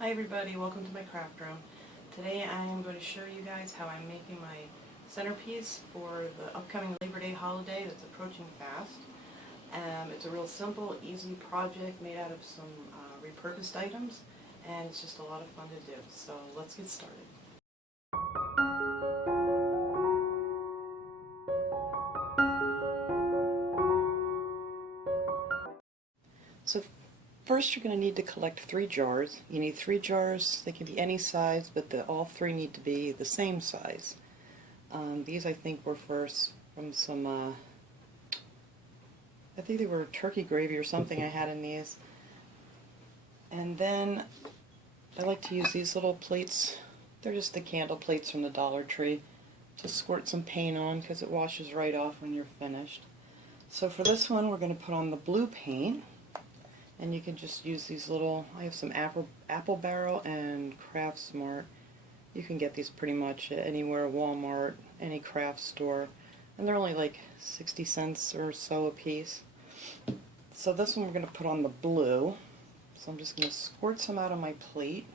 Hi everybody, welcome to my craft room. Today I am going to show you guys how I'm making my centerpiece for the upcoming Labor Day holiday that's approaching fast. It's a real simple, easy project made out of some repurposed items, and it's just a lot of fun to do. So let's get started. So first you're going to need to collect 3 jars. You need 3 jars. They can be any size, but all 3 need to be the same size. These I think were from some, I think they were turkey gravy or something I had in these. And then I like to use these little plates. They're just the candle plates from the Dollar Tree. Just squirt some paint on because it washes right off when you're finished. So for this one we're going to put on the blue paint. And you can just use these little, I have some Apple Barrel and Craft Smart. You can get these pretty much anywhere, Walmart, any craft store. And they're only like 60 cents or so a piece. So this one we're going to put on the blue. So I'm just going to squirt some out on my plate.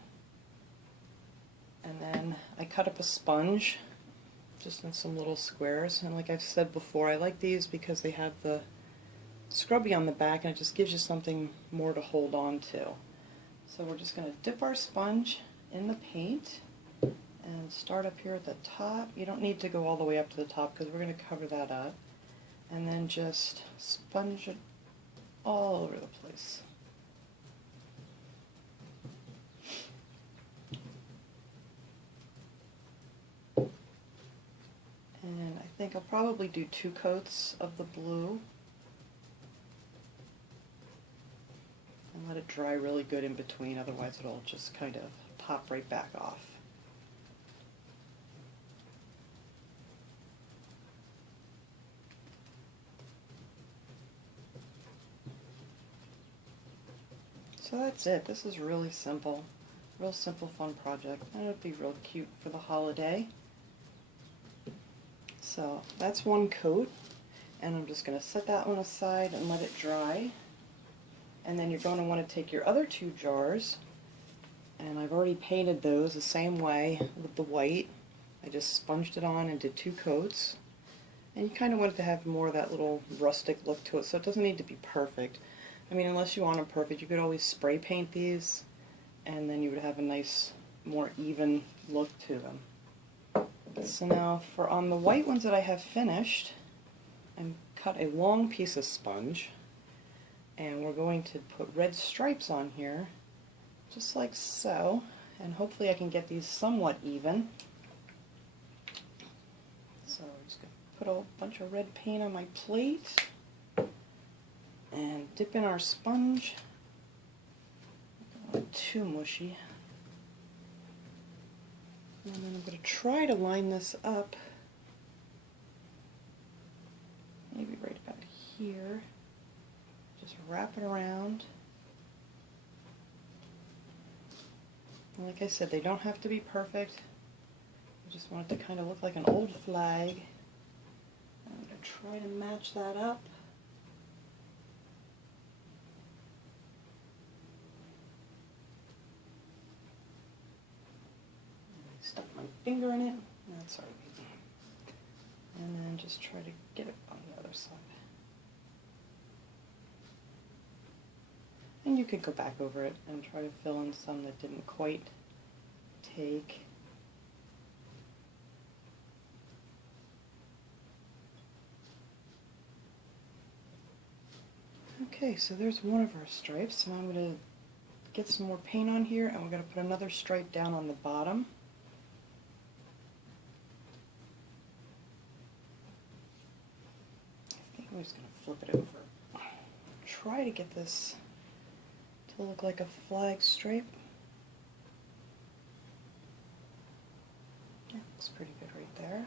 And then I cut up a sponge, just in some little squares. And like I've said before, I like these because they have the scrubby on the back and it just gives you something more to hold on to. So we're just going to dip our sponge in the paint and start up here at the top. You don't need to go all the way up to the top because we're going to cover that up. And then just sponge it all over the place. And I think I'll probably do 2 coats of the blue. And let it dry really good in between, otherwise it'll just kind of pop right back off. So that's it. This is really simple. Real simple, fun project. And it'll be real cute for the holiday. So that's 1 coat. And I'm just going to set that one aside and let it dry. And then you're going to want to take your other 2 jars, and I've already painted those the same way with the white. I just sponged it on and did 2 coats. And you kind of want it to have more of that little rustic look to it, so it doesn't need to be perfect. I mean, unless you want them perfect, you could always spray paint these, and then you would have a nice, more even look to them. So now, for on the white ones that I have finished, I cut a long piece of sponge. And we're going to put red stripes on here, just like so, and hopefully I can get these somewhat even. So we're just going to put a bunch of red paint on my plate, and dip in our sponge. Not too mushy. And then I'm going to try to line this up, maybe right about here. Just wrap it around. And like I said, they don't have to be perfect. I just want it to kind of look like an old flag. I'm going to try to match that up. Stuck my finger in it. That's all right. And then just try to get it on the other side. And you could go back over it and try to fill in some that didn't quite take. Okay, so there's one of our stripes, and I'm going to get some more paint on here, and we're going to put another stripe down on the bottom. I think I'm just going to flip it over. Try to get this to look like a flag stripe. Yeah, looks pretty good right there.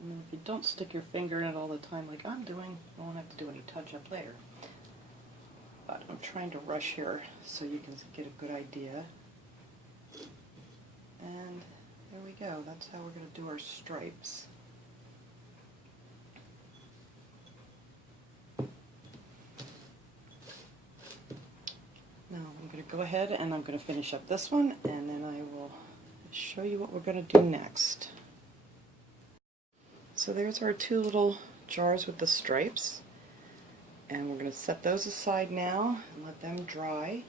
And if you don't stick your finger in it all the time like I'm doing, you won't have to do any touch-up later. But I'm trying to rush here so you can get a good idea. And there we go. That's how we're going to do our stripes. Now I'm going to go ahead and I'm going to finish up this one, and then I will show you what we're going to do next. So there's our two little jars with the stripes, and we're going to set those aside now and let them dry.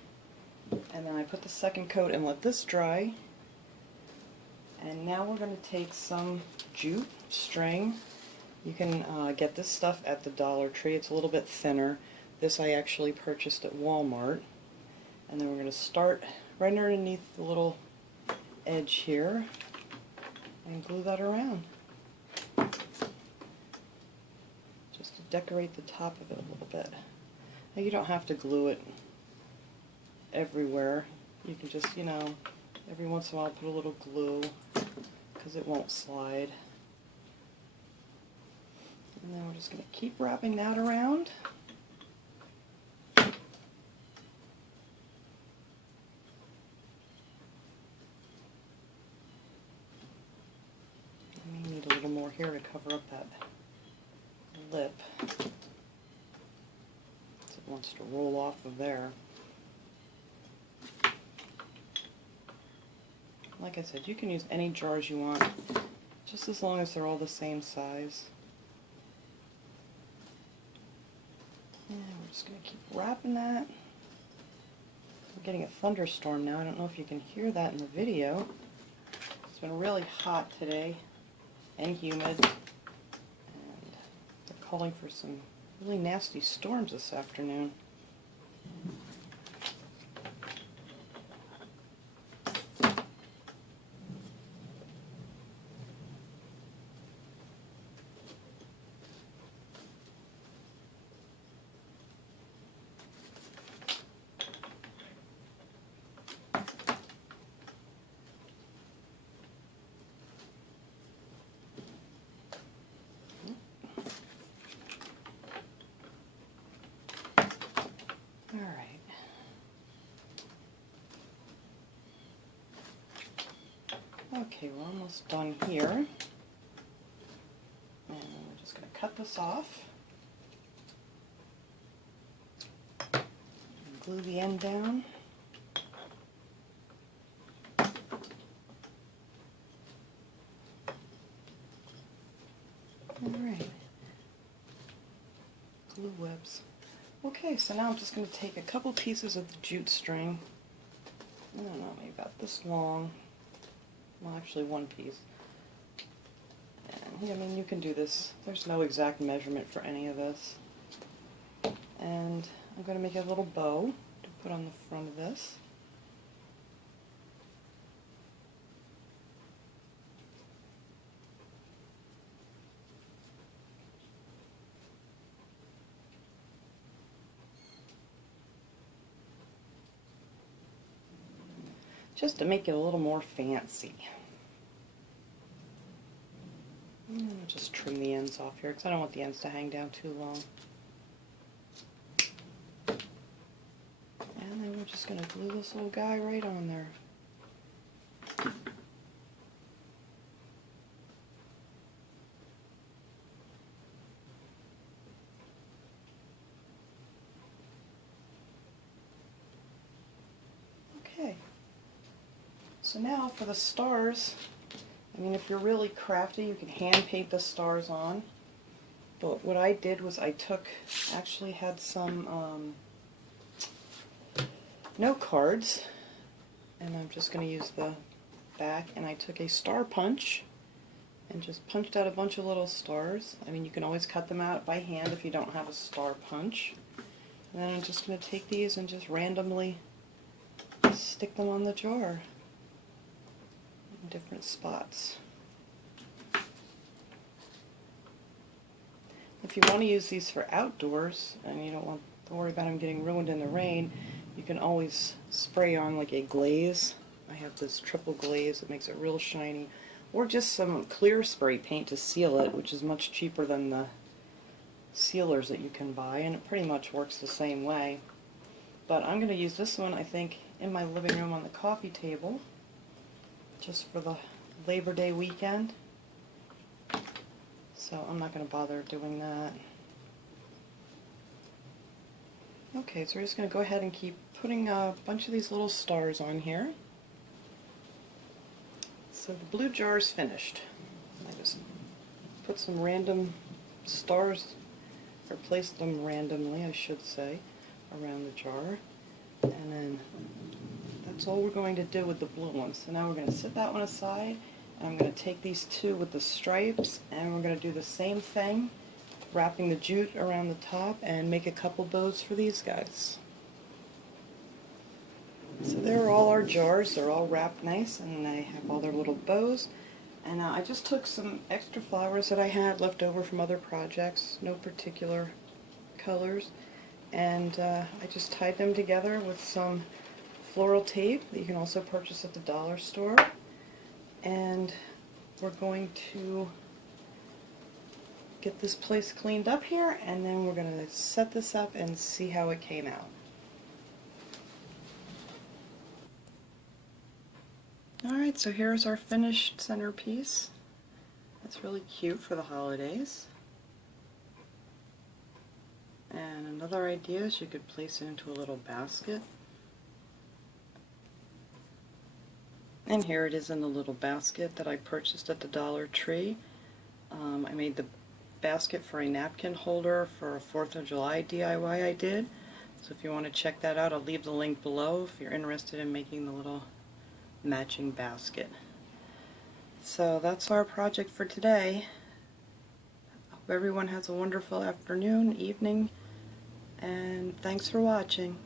And then I put the second coat and let this dry. And now we're going to take some jute string. You can get this stuff at the Dollar Tree. It's a little bit thinner. This I actually purchased at Walmart. And then we're going to start right underneath the little edge here and glue that around. Just to decorate the top of it a little bit. Now you don't have to glue it everywhere. You can just, you know, every once in a while put a little glue because it won't slide. And then we're just going to keep wrapping that around. I may need a little more here to cover up that lip. It wants to roll off of there. Like I said, you can use any jars you want, just as long as they're all the same size. And we're just going to keep wrapping that. We're getting a thunderstorm now. I don't know if you can hear that in the video. It's been really hot today and humid, and they're calling for some really nasty storms this afternoon. Alright. Okay, we're almost done here. And we're just going to cut this off. And glue the end down. Alright. Glue webs. Okay, so now I'm just going to take a couple pieces of the jute string. I don't know, maybe about this long. Well, actually one piece. And, I mean, you can do this. There's no exact measurement for any of this. And I'm going to make a little bow to put on the front of this. Just to make it a little more fancy. And I'll just trim the ends off here because I don't want the ends to hang down too long. And then we're just going to glue this little guy right on there. Okay. So now for the stars, I mean, if you're really crafty, you can hand paint the stars on. But what I did was I actually had some note cards, and I'm just going to use the back, and I took a star punch and just punched out a bunch of little stars. I mean, you can always cut them out by hand if you don't have a star punch. And then I'm just going to take these and just randomly stick them on the jar. Different spots. If you want to use these for outdoors and you don't want to worry about them getting ruined in the rain, you can always spray on like a glaze. I have this triple glaze that makes it real shiny, or just some clear spray paint to seal it, which is much cheaper than the sealers that you can buy, and it pretty much works the same way. But I'm going to use this one, I think, in my living room on the coffee table, just for the Labor Day weekend. So I'm not going to bother doing that. Okay, so we're just going to go ahead and keep putting a bunch of these little stars on here. So the blue jar is finished. I just put some random stars, or placed them randomly, I should say, around the jar. And then that's all we're going to do with the blue one. So now we're going to set that one aside, and I'm going to take these two with the stripes, and we're going to do the same thing, wrapping the jute around the top, and make a couple bows for these guys. So there are all our jars. They're all wrapped nice, and they have all their little bows. And I just took some extra flowers that I had left over from other projects, no particular colors, and I just tied them together with some floral tape that you can also purchase at the dollar store. And we're going to get this place cleaned up here, and then we're going to set this up and see how it came out. Alright, so here's our finished centerpiece. That's really cute for the holidays. And another idea is you could place it into a little basket. And here it is in the little basket that I purchased at the Dollar Tree. I made the basket for a napkin holder for a 4th of July DIY I did. So if you want to check that out, I'll leave the link below if you're interested in making the little matching basket. So that's our project for today. Hope everyone has a wonderful afternoon, evening, and thanks for watching.